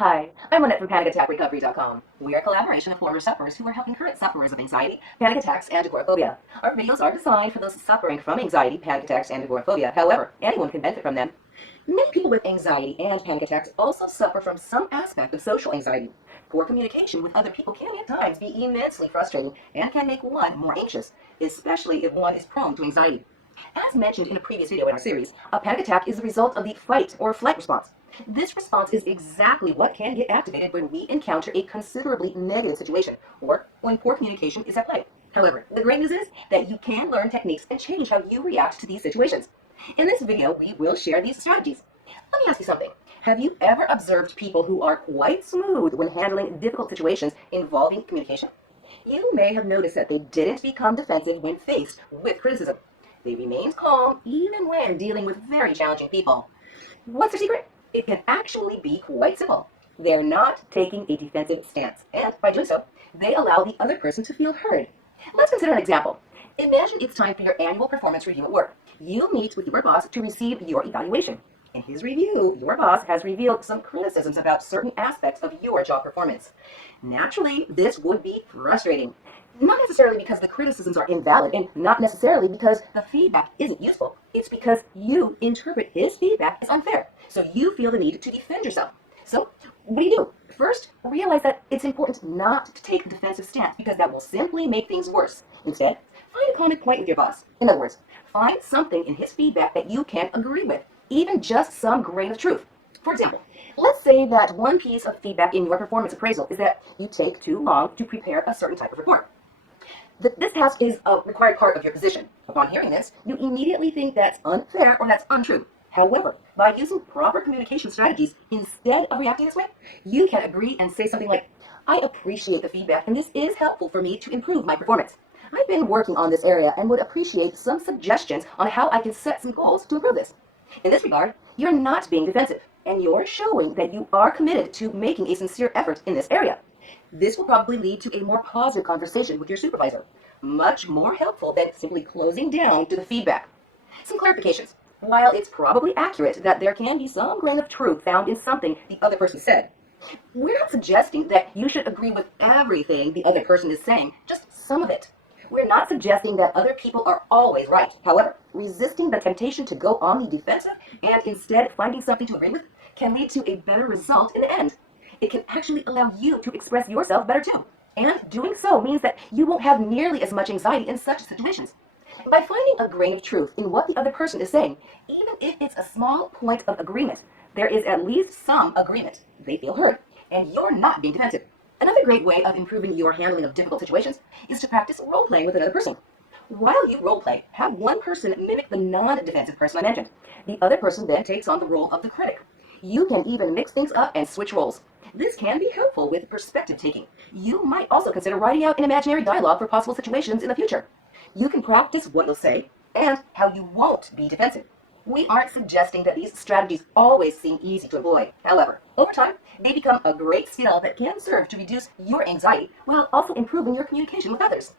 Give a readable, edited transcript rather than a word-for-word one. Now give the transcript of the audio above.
Hi, I'm Lynette from PanicAttackRecovery.com. We're a collaboration of former sufferers who are helping current sufferers of anxiety, panic attacks, and agoraphobia. Our videos are designed for those suffering from anxiety, panic attacks, and agoraphobia. However, anyone can benefit from them. Many people with anxiety and panic attacks also suffer from some aspect of social anxiety. Poor communication with other people can at times be immensely frustrating and can make one more anxious, especially if one is prone to anxiety. As mentioned in a previous video in our series, a panic attack is the result of the fight or flight response. This response is exactly what can get activated when we encounter a considerably negative situation or when poor communication is at play. However, the great news is that you can learn techniques and change how you react to these situations. In this video, we will share these strategies. Let me ask you something. Have you ever observed people who are quite smooth when handling difficult situations involving communication? You may have noticed that they didn't become defensive when faced with criticism. They remained calm even when dealing with very challenging people. What's the secret? It can actually be quite simple. They're not taking a defensive stance, and by doing so, they allow the other person to feel heard. Let's consider an example. Imagine it's time for your annual performance review at work. You meet with your boss to receive your evaluation. In his review, your boss has revealed some criticisms about certain aspects of your job performance. Naturally, this would be frustrating. Not necessarily because the criticisms are invalid and not necessarily because the feedback isn't useful. It's because you interpret his feedback as unfair. So you feel the need to defend yourself. So what do? First, realize that it's important not to take a defensive stance because that will simply make things worse. Instead, find a common point with your boss. In other words, find something in his feedback that you can agree with, even just some grain of truth. For example, let's say that one piece of feedback in your performance appraisal is that you take too long to prepare a certain type of report. This task is a required part of your position. Upon hearing this, you immediately think that's unfair or that's untrue. However, by using proper communication strategies instead of reacting this way, you can agree and say something like, I appreciate the feedback and this is helpful for me to improve my performance. I've been working on this area and would appreciate some suggestions on how I can set some goals to improve this. In this regard, you're not being defensive, and you're showing that you are committed to making a sincere effort in this area. This will probably lead to a more positive conversation with your supervisor, much more helpful than simply closing down to the feedback. Some clarifications. While it's probably accurate that there can be some grain of truth found in something the other person said, we're not suggesting that you should agree with everything the other person is saying, just some of it. We're not suggesting that other people are always right. However, resisting the temptation to go on the defensive and instead finding something to agree with can lead to a better result in the end. It can actually allow you to express yourself better too. And doing so means that you won't have nearly as much anxiety in such situations. By finding a grain of truth in what the other person is saying, even if it's a small point of agreement, there is at least some agreement. They feel heard, and you're not being defensive. Another great way of improving your handling of difficult situations is to practice role-playing with another person. While you role-play, have one person mimic the non-defensive person I mentioned. The other person then takes on the role of the critic. You can even mix things up and switch roles. This can be helpful with perspective taking. You might also consider writing out an imaginary dialogue for possible situations in the future. You can practice what you'll say and how you won't be defensive. We aren't suggesting that these strategies always seem easy to employ. However, over time, they become a great skill that can serve to reduce your anxiety while also improving your communication with others.